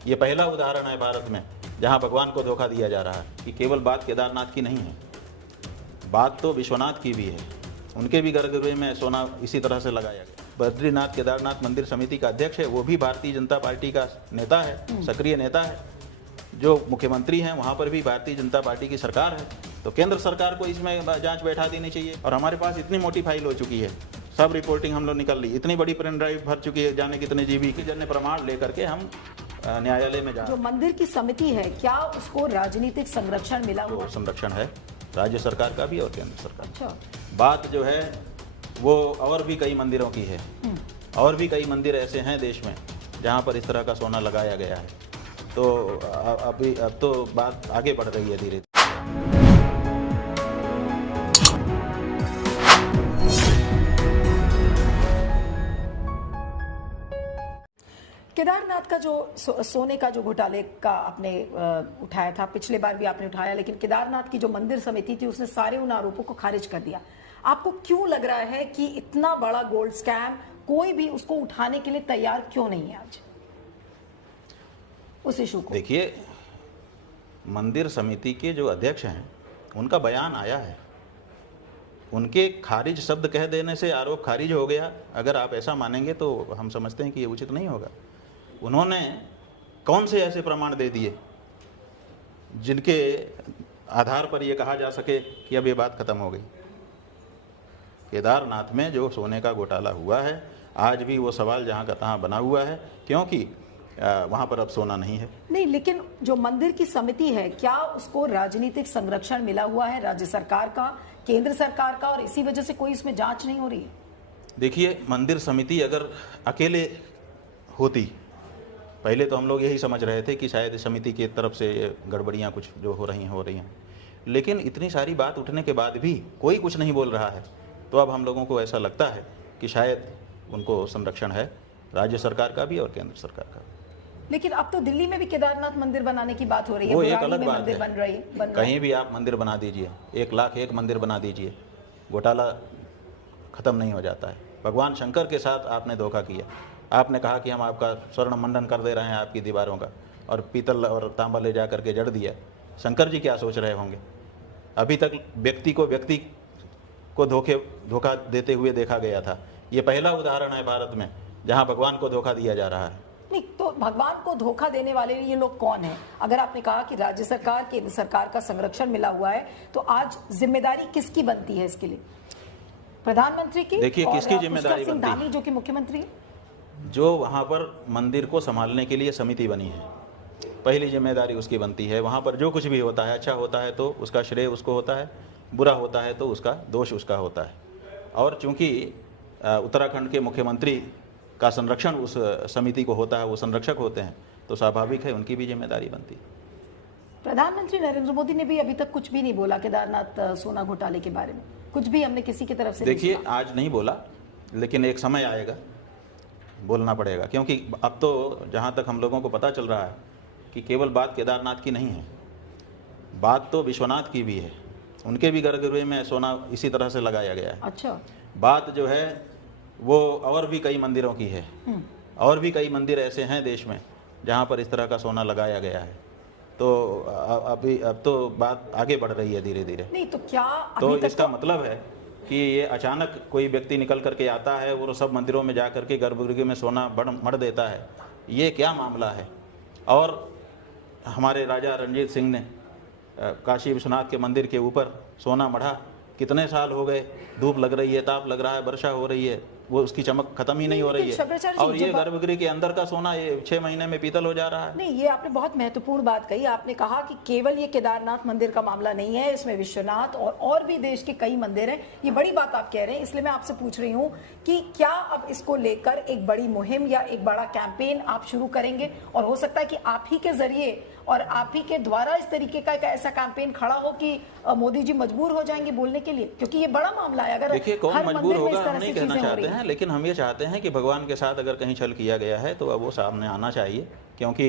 ये पहला उदाहरण है भारत में जहां भगवान को धोखा दिया जा रहा है कि केवल बात केदारनाथ की नहीं है, बात तो विश्वनाथ की भी है। उनके भी गर्भगृह में सोना इसी तरह से लगाया गया। बद्रीनाथ केदारनाथ मंदिर समिति का अध्यक्ष है, वो भी भारतीय जनता पार्टी का नेता है, सक्रिय नेता है। जो मुख्यमंत्री हैं वहाँ पर भी भारतीय जनता पार्टी की सरकार है। तो केंद्र सरकार को इसमें जांच बैठा देनी चाहिए। और हमारे पास इतनी मोटी फाइल हो चुकी है, सब रिपोर्टिंग हम लोग निकल ली, इतनी बड़ी पेन ड्राइव भर चुकी है, जाने कितने जीबी की, जन्य प्रमाण लेकर के हम न्यायालय में जा। जो मंदिर की समिति है, क्या उसको राजनीतिक संरक्षण मिला हुआ? संरक्षण है राज्य सरकार का भी और केंद्र सरकार। अच्छा। बात जो है वो और भी कई मंदिरों की है, और भी कई मंदिर ऐसे हैं देश में जहाँ पर इस तरह का सोना लगाया गया है। तो अब तो बात आगे बढ़ रही है धीरे धीरे। केदारनाथ का जो सोने का जो घोटाले का आपने उठाया था, पिछले बार भी आपने उठाया, लेकिन केदारनाथ की जो मंदिर समिति थी उसने सारे उन आरोपों को खारिज कर दिया। आपको क्यों लग रहा है कि इतना बड़ा गोल्ड स्कैम कोई भी उसको उठाने के लिए तैयार क्यों नहीं है आज उस इशू को? देखिए, मंदिर समिति के जो अध्यक्ष हैं उनका बयान आया है, उनके खारिज शब्द कह देने से आरोप खारिज हो गया। अगर आप ऐसा मानेंगे तो हम समझते हैं कि ये उचित नहीं होगा। उन्होंने कौन से ऐसे प्रमाण दे दिए जिनके आधार पर यह कहा जा सके कि अब ये बात खत्म हो गई? केदारनाथ में जो सोने का घोटाला हुआ है, आज भी वो सवाल जहाँ का तहाँ बना हुआ है, क्योंकि वहाँ पर अब सोना नहीं है। नहीं, लेकिन जो मंदिर की समिति है, क्या उसको राजनीतिक संरक्षण मिला हुआ है राज्य सरकार का, केंद्र सरकार का, और इसी वजह से कोई इसमें जांच नहीं हो रही है? देखिए, मंदिर समिति अगर अकेले होती, पहले तो हम लोग यही समझ रहे थे कि शायद समिति की तरफ से गड़बड़ियाँ कुछ जो हो रही हैं, लेकिन इतनी सारी बात उठने के बाद भी कोई कुछ नहीं बोल रहा है। तो अब हम लोगों को ऐसा लगता है कि शायद उनको संरक्षण है राज्य सरकार का भी और केंद्र सरकार का। लेकिन अब तो दिल्ली में भी केदारनाथ मंदिर बनाने की बात हो रही है, वो एक अलग बात मंदिर है। बन रही है। कहीं भी आप मंदिर बना दीजिए, 1,00,000 मंदिर बना दीजिए, घोटाला खत्म नहीं हो जाता है। भगवान शंकर के साथ आपने धोखा किया। आपने कहा कि हम आपका स्वर्ण मंडन कर दे रहे हैं आपकी दीवारों का, और पीतल और तांबा ले जा करके जड़ दिया। शंकर जी क्या सोच रहे होंगे? अभी तक व्यक्ति को धोखा देते हुए देखा गया था। ये पहला उदाहरण है भारत में जहां भगवान को धोखा दिया जा रहा है। नहीं, तो भगवान को धोखा देने वाले ये लोग कौन हैं? अगर आपने कहा कि राज्य सरकार, केंद्र सरकार का संरक्षण मिला हुआ है, तो आज जिम्मेदारी किसकी बनती है इसके लिए? प्रधानमंत्री की? देखिए, किसकी जिम्मेदारी बनती है? जो कि मुख्यमंत्री है, जो वहाँ पर मंदिर को संभालने के लिए समिति बनी है, पहली जिम्मेदारी उसकी बनती है। वहाँ पर जो कुछ भी होता है, अच्छा होता है तो उसका श्रेय उसको होता है, बुरा होता है तो उसका दोष उसका होता है। और चूंकि उत्तराखंड के मुख्यमंत्री का संरक्षण उस समिति को होता है, वो संरक्षक होते हैं, तो स्वाभाविक है उनकी भी जिम्मेदारी बनती है। प्रधानमंत्री नरेंद्र मोदी ने भी अभी तक कुछ भी नहीं बोला केदारनाथ सोना घोटाले के बारे में, कुछ भी हमने किसी की तरफ से देखिए, आज नहीं बोला, लेकिन एक समय आएगा बोलना पड़ेगा, क्योंकि अब तो जहाँ तक हम लोगों को पता चल रहा है कि केवल बात केदारनाथ की नहीं है, बात तो विश्वनाथ की भी है। उनके भी गर्भगृह में सोना इसी तरह से लगाया गया है। अच्छा। बात जो है वो और भी कई मंदिरों की है, और भी कई मंदिर ऐसे हैं देश में जहाँ पर इस तरह का सोना लगाया गया है। तो अब तो बात आगे बढ़ रही है धीरे धीरे। नहीं, तो क्या तो इसका मतलब है कि ये अचानक कोई व्यक्ति निकल करके आता है और सब मंदिरों में जा करके गर्भगृह में सोना मढ़ देता है, ये क्या मामला है? और हमारे राजा रणजीत सिंह ने काशी विश्वनाथ के मंदिर के ऊपर सोना मढ़ा, कितने साल हो गए, धूप लग रही है, ताप लग रहा है, वर्षा हो रही है, वो उसकी चमक खत्म ही नहीं हो रही है। और ये गर्भगृह के अंदर का सोना ये 6 महीने में पीतल हो जा रहा है। नहीं, ये आपने बहुत महत्वपूर्ण बात कही। आपने कहा कि केवल ये केदारनाथ मंदिर का मामला नहीं है, इसमें विश्वनाथ और भी देश के कई मंदिर हैं। ये बड़ी बात आप कह रहे हैं, इसलिए मैं आपसे पूछ रही हूँ कि क्या अब इसको लेकर एक बड़ी मुहिम या एक बड़ा कैंपेन आप शुरू करेंगे? और हो सकता है कि आप ही के जरिए और आप ही के द्वारा इस तरीके का एक ऐसा कैंपेन खड़ा हो कि मोदी जी मजबूर हो जाएंगे बोलने के लिए, क्योंकि ये बड़ा मामला है। अगर देखिए, कौन मजबूर होगा हम नहीं कहना चाहते हैं, लेकिन हम ये चाहते हैं कि भगवान के साथ अगर कहीं छल किया गया है तो अब वो सामने आना चाहिए, क्योंकि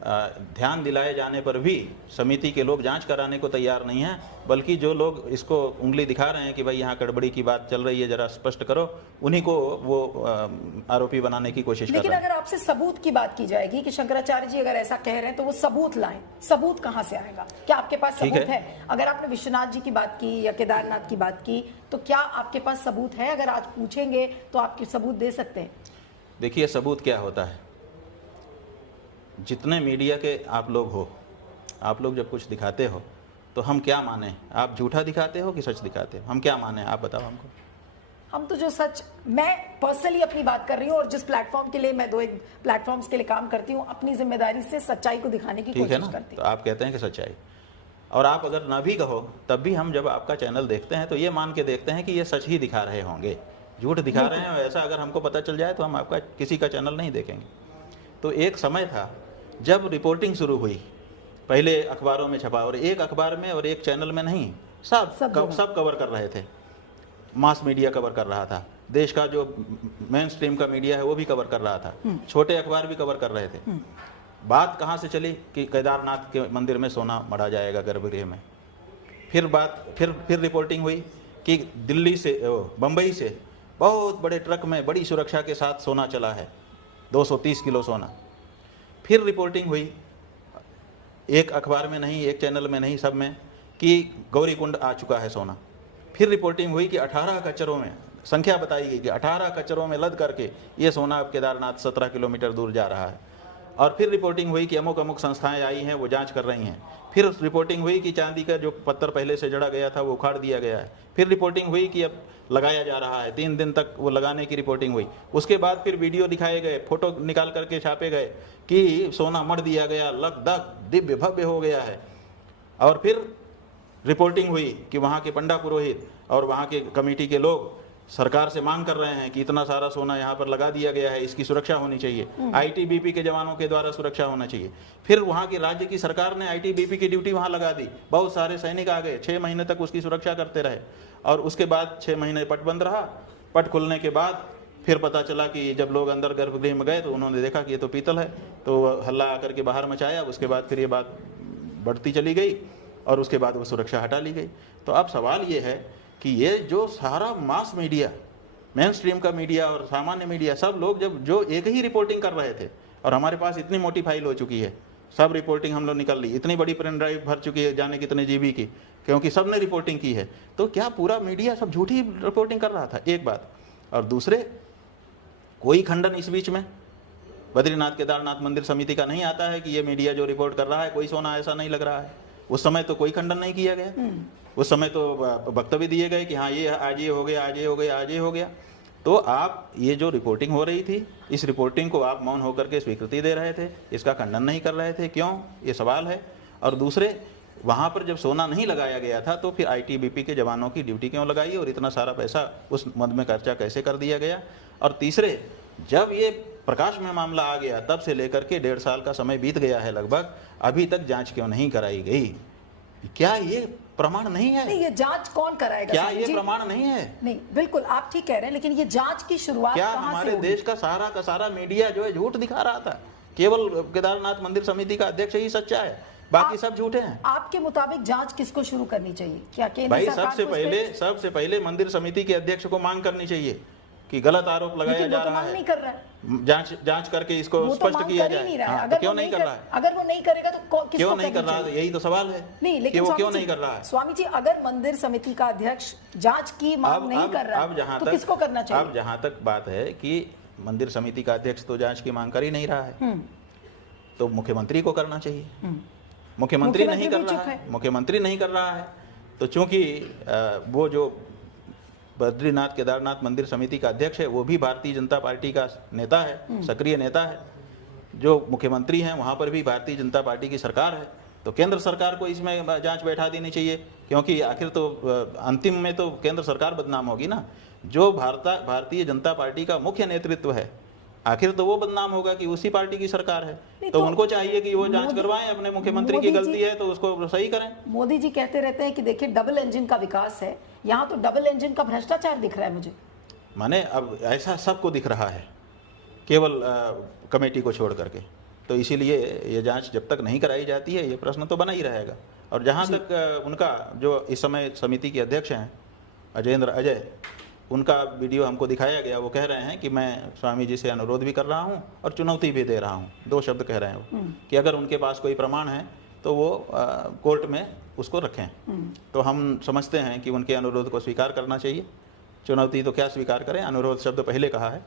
ध्यान दिलाए जाने पर भी समिति के लोग जांच कराने को तैयार नहीं हैं, बल्कि जो लोग इसको उंगली दिखा रहे हैं कि भाई यहाँ गड़बड़ी की बात चल रही है, जरा स्पष्ट करो, उन्हीं को वो आरोपी बनाने की कोशिश कर लेकिन रहे हैं। अगर आपसे सबूत की बात की जाएगी कि शंकराचार्य जी अगर ऐसा कह रहे हैं तो वो सबूत लाएं, सबूत कहाँ से आएगा? क्या आपके पास ठीक सबूत है। है? अगर आपने विश्वनाथ जी की बात की या केदारनाथ की बात की तो क्या आपके पास सबूत है? अगर आज पूछेंगे तो आपके सबूत दे सकते हैं? देखिए, सबूत क्या होता है, जितने मीडिया के आप लोग हो, आप लोग जब कुछ दिखाते हो तो हम क्या माने? आप झूठा दिखाते हो कि सच दिखाते हो? हम क्या माने, आप बताओ हमको। हम तो जो सच, मैं पर्सनली अपनी बात कर रही हूँ और जिस प्लेटफॉर्म के लिए मैं 2 प्लेटफॉर्म्स के लिए काम करती हूँ, अपनी जिम्मेदारी से सच्चाई को दिखाने की ठीक है कोशिश ना? करती तो हूँ। आप कहते हैं कि सच्चाई, और आप अगर ना भी कहो तब भी हम जब आपका चैनल देखते हैं तो ये मान के देखते हैं कि ये सच ही दिखा रहे होंगे, झूठ दिखा रहे हैं। ऐसा अगर हमको पता चल जाए तो हम आपका किसी का चैनल नहीं देखेंगे। तो एक समय था जब रिपोर्टिंग शुरू हुई, पहले अखबारों में छपा, और एक अखबार में और एक चैनल में नहीं, सब कवर कर रहे थे। मास मीडिया कवर कर रहा था, देश का जो मेन स्ट्रीम का मीडिया है वो भी कवर कर रहा था, छोटे अखबार भी कवर कर रहे थे। बात कहाँ से चली कि केदारनाथ के मंदिर में सोना मढ़ा जाएगा गर्भगृह में। फिर रिपोर्टिंग हुई कि दिल्ली से, बम्बई से बहुत बड़े ट्रक में बड़ी सुरक्षा के साथ सोना चला है, 230 किलो सोना। फिर रिपोर्टिंग हुई, एक अखबार में नहीं, एक चैनल में नहीं, सब में, कि गौरीकुंड आ चुका है सोना। फिर रिपोर्टिंग हुई कि 18 कचरों में, संख्या बताई गई कि 18 कचरों में लद करके ये सोना अब केदारनाथ 17 किलोमीटर दूर जा रहा है। और फिर रिपोर्टिंग हुई कि अमुक अमुक संस्थाएं आई हैं, वो जांच कर रही हैं। फिर रिपोर्टिंग हुई कि चांदी का जो पत्थर पहले से जड़ा गया था वो उखाड़ दिया गया है। फिर रिपोर्टिंग हुई कि अब लगाया जा रहा है, 3 दिन तक वो लगाने की रिपोर्टिंग हुई। उसके बाद फिर वीडियो दिखाए गए, फोटो निकाल करके छापे गए कि सोना मढ़ दिया गया, लकदक दिव्य भव्य हो गया है। और फिर रिपोर्टिंग हुई कि वहाँ के पंडा पुरोहित और वहाँ के कमेटी के लोग सरकार से मांग कर रहे हैं कि इतना सारा सोना यहाँ पर लगा दिया गया है, इसकी सुरक्षा होनी चाहिए, आईटीबीपी के जवानों के द्वारा सुरक्षा होना चाहिए। फिर वहाँ की राज्य की सरकार ने आईटीबीपी की ड्यूटी वहाँ लगा दी, बहुत सारे सैनिक आ गए, 6 महीने तक उसकी सुरक्षा करते रहे। और उसके बाद 6 महीने पट बंद रहा। पट खुलने के बाद फिर पता चला कि जब लोग अंदर गर्भगृह में गए तो उन्होंने देखा कि ये तो पीतल है, तो हल्ला आकर के बाहर मचाया। उसके बाद फिर ये बात बढ़ती चली गई और उसके बाद वो सुरक्षा हटा ली गई। तो अब सवाल ये है कि ये जो सारा मास मीडिया, मेन स्ट्रीम का मीडिया और सामान्य मीडिया, सब लोग जब जो एक ही रिपोर्टिंग कर रहे थे, और हमारे पास इतनी मोटी फाइल हो चुकी है, सब रिपोर्टिंग हम लोग निकल ली, इतनी बड़ी पेन ड्राइव भर चुकी है जाने कितने जीबी की, क्योंकि सब ने रिपोर्टिंग की है। तो क्या पूरा मीडिया सब झूठी रिपोर्टिंग कर रहा था? एक बात। और दूसरे, कोई खंडन इस बीच में बद्रीनाथ केदारनाथ मंदिर समिति का नहीं आता है कि ये मीडिया जो रिपोर्ट कर रहा है कोई सोना ऐसा नहीं लग रहा है। उस समय तो कोई खंडन नहीं किया गया। उस समय तो वक्तव्य दिए गए कि हाँ ये आज ये हो गया, आज ये हो गया, आज ये हो गया। तो आप ये जो रिपोर्टिंग हो रही थी, इस रिपोर्टिंग को आप मौन होकर के स्वीकृति दे रहे थे, इसका खंडन नहीं कर रहे थे, क्यों? ये सवाल है। और दूसरे, वहाँ पर जब सोना नहीं लगाया गया था तो फिर आईटीबीपी के जवानों की ड्यूटी क्यों लगाई और इतना सारा पैसा उस मद में खर्चा कैसे कर दिया गया? और तीसरे, जब ये प्रकाश में मामला आ गया तब से लेकर के 1.5 साल का समय बीत गया है लगभग, अभी तक जांच क्यों नहीं कराई गई? क्या ये प्रमाण नहीं है? नहीं, ये जांच कौन कराएगा? क्या ये प्रमाण नहीं है? नहीं, बिल्कुल आप ठीक कह रहे हैं, लेकिन ये जांच की शुरुआत क्या कहां हमारे से होगी? देश का सारा मीडिया जो है झूठ दिखा रहा था? केवल केदारनाथ मंदिर समिति का अध्यक्ष ही सच्चा है, बाकी सब झूठे हैं। आपके मुताबिक जांच किसको शुरू करनी चाहिए? क्या केंद्र भाई सरकार सबसे पहले मंदिर समिति के अध्यक्ष को मांग करनी चाहिए कि गलत आरोप लगाया जा रहा है, नहीं कर रहा है। जांच करके इसको स्पष्ट किया जाए। हाँ, तो क्यों नहीं कर रहा है? अगर वो नहीं करेगा तो क्यों नहीं कर रहा है? यही तो सवाल है। नहीं, लेकिन वो क्यों नहीं कर रहा है? स्वामी जी, अगर मंदिर समिति का अध्यक्ष जांच की मांग नहीं कर रहा है तो किसको करना चाहिए? अब जहां तक बात है कि मंदिर समिति का अध्यक्ष तो जांच की मांग कर ही नहीं रहा है, तो मुख्यमंत्री को करना चाहिए। मुख्यमंत्री नहीं कर रहा है, मुख्यमंत्री नहीं कर रहा है। तो चूंकि वो जो बद्रीनाथ केदारनाथ मंदिर समिति का अध्यक्ष है वो भी भारतीय जनता पार्टी का नेता है, सक्रिय नेता है। जो मुख्यमंत्री हैं वहाँ पर भी भारतीय जनता पार्टी की सरकार है। तो केंद्र सरकार को इसमें जांच बैठा देनी चाहिए, क्योंकि आखिर तो अंतिम में तो केंद्र सरकार बदनाम होगी ना। जो भारतीय जनता पार्टी का मुख्य नेतृत्व है, आखिर तो वो बदनाम होगा कि उसी पार्टी की सरकार है। तो उनको चाहिए कि वो जांच करवाएं, अपने मुख्यमंत्री की गलती है तो उसको सही करें। मोदी जी कहते रहते हैं कि देखिए डबल इंजन का विकास है, यहाँ तो डबल इंजन का भ्रष्टाचार दिख रहा है मुझे। माने अब ऐसा सबको दिख रहा है, केवल कमेटी को छोड़ करके। तो इसीलिए ये जांच जब तक नहीं कराई जाती है ये प्रश्न तो बना ही रहेगा। और जहाँ तक उनका जो इस समय समिति के अध्यक्ष हैं अजयेंद्र अजय, उनका वीडियो हमको दिखाया गया, वो कह रहे हैं कि मैं स्वामी जी से अनुरोध भी कर रहा हूँ और चुनौती भी दे रहा हूँ। 2 शब्द कह रहे हैं वो कि अगर उनके पास कोई प्रमाण है तो वो कोर्ट में उसको रखें। तो हम समझते हैं कि उनके अनुरोध को स्वीकार करना चाहिए। चुनौती तो क्या स्वीकार करें, अनुरोध शब्द पहले कहा है,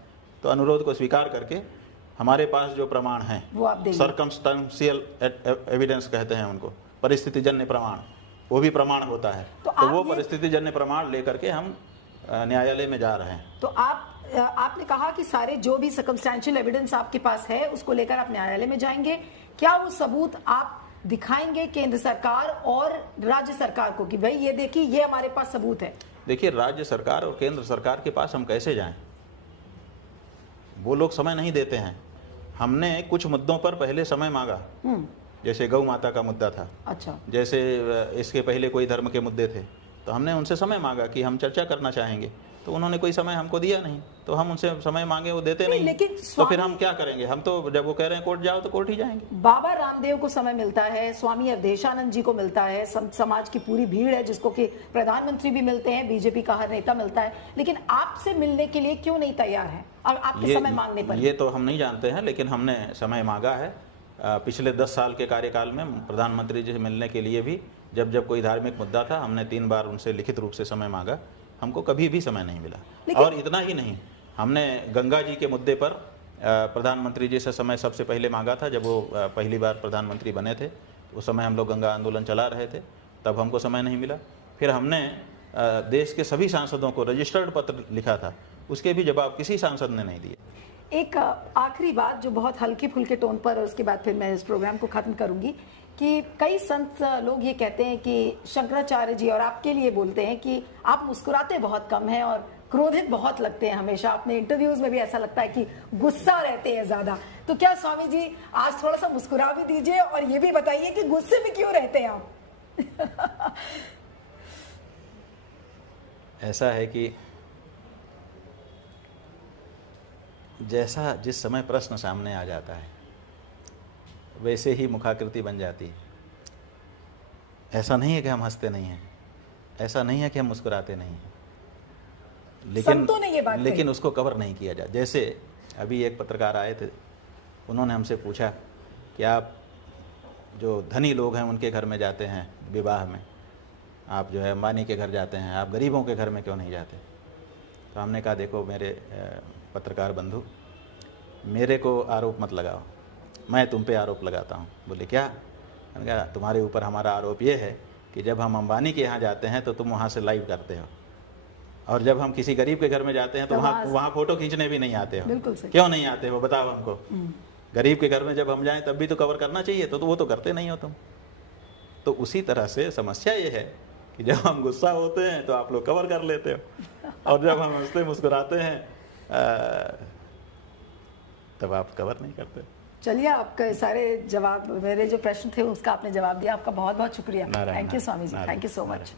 तो अनुरोध को स्वीकार करके हमारे पास जो प्रमाण हैं, सर्कमस्टेंशियल एविडेंस कहते हैं उनको, परिस्थितिजन्य प्रमाण, वो भी प्रमाण होता है। तो वो परिस्थितिजन्य प्रमाण लेकर के हम न्यायालय में जा रहे हैं। तो आपने कहा कि सारे जो भी सर्कमस्टेंशियल एविडेंस आपके पास है उसको लेकर आप न्यायालय में जाएंगे। क्या वो सबूत आप दिखाएंगे केंद्र सरकार और राज्य सरकार को कि भाई ये देखिए ये हमारे पास सबूत है? देखिए, राज्य सरकार और केंद्र सरकार के पास हम कैसे जाएं? वो लोग समय नहीं देते हैं। हमने कुछ मुद्दों पर पहले समय मांगा, जैसे गौ माता का मुद्दा था, अच्छा, जैसे इसके पहले कोई धर्म के मुद्दे थे, तो हमने उनसे समय मांगा कि हम चर्चा करना चाहेंगे, तो उन्होंने कोई समय हमको दिया नहीं। तो हम उनसे समय मांगे, वो देते नहीं, लेकिन तो फिर हम क्या करेंगे? हम तो जब वो कह रहे हैं कोर्ट जाओ तो कोर्ट ही जाएंगे। बाबा रामदेव को समय मिलता है, स्वामी अवधेशानंद जी को मिलता है, समाज की पूरी भीड़ है जिसको कि प्रधानमंत्री भी मिलते हैं, बीजेपी का हर नेता मिलता है, लेकिन आपसे मिलने के लिए क्यों नहीं तैयार है और आपके समय मांगने पर? ये तो हम नहीं जानते हैं, लेकिन हमने समय मांगा है। पिछले 10 साल के कार्यकाल में प्रधानमंत्री जी से मिलने के लिए भी जब जब कोई धार्मिक मुद्दा था, हमने 3 बार उनसे लिखित रूप से समय मांगा, हमको कभी भी समय नहीं मिला। और इतना ही नहीं, हमने गंगा जी के मुद्दे पर प्रधानमंत्री जी से समय सबसे पहले मांगा था। जब वो पहली बार प्रधानमंत्री बने थे, उस समय हम लोग गंगा आंदोलन चला रहे थे, तब हमको समय नहीं मिला। फिर हमने देश के सभी सांसदों को रजिस्टर्ड पत्र लिखा था, उसके भी जवाब किसी सांसद ने नहीं दिए। एक आखिरी बात जो बहुत हल्के फुल्के टोन पर, और उसके बाद फिर मैं इस प्रोग्राम को खत्म करूंगी, कि कई संत लोग ये कहते हैं कि शंकराचार्य जी और आपके लिए बोलते हैं कि आप मुस्कुराते बहुत कम हैं और क्रोधित बहुत लगते हैं हमेशा। अपने इंटरव्यूज में भी ऐसा लगता है कि गुस्सा रहते हैं ज्यादा। तो क्या स्वामी जी आज थोड़ा सा मुस्कुरा भी दीजिए और ये भी बताइए कि गुस्से में क्यों रहते हैं आप? ऐसा है कि जैसा जिस समय प्रश्न सामने आ जाता है वैसे ही मुखाकृति बन जाती है। ऐसा नहीं है कि हम हंसते नहीं हैं, ऐसा नहीं है कि हम मुस्कुराते नहीं हैं, लेकिन उसको कवर नहीं किया जाता। जैसे अभी एक पत्रकार आए थे, उन्होंने हमसे पूछा कि आप जो धनी लोग हैं उनके घर में जाते हैं विवाह में, आप जो है अंबानी के घर जाते हैं, आप गरीबों के घर में क्यों नहीं जाते? तो हमने कहा देखो मेरे पत्रकार बंधु, मेरे को आरोप मत लगाओ, मैं तुम पे आरोप लगाता हूँ। बोले क्या? मैंने कहा तुम्हारे ऊपर हमारा आरोप ये है कि जब हम अंबानी के यहाँ जाते हैं तो तुम वहाँ से लाइव करते हो, और जब हम किसी गरीब के घर में जाते हैं तो वहाँ फोटो खींचने भी नहीं आते हो। क्यों नहीं आते हो बताओ हमको? गरीब के घर में जब हम जाएं तब भी तो कवर करना चाहिए, तो वो तो करते नहीं हो तुम। तो उसी तरह से समस्या ये है कि जब हम गुस्सा होते हैं तो आप लोग कवर कर लेते हो, और जब हम हंसते मुस्कुराते हैं तब आप कवर नहीं करते। चलिए, आपके सारे जवाब, मेरे जो प्रश्न थे उसका आपने जवाब दिया। आपका बहुत बहुत शुक्रिया। Thank you Swami ji, thank you so much.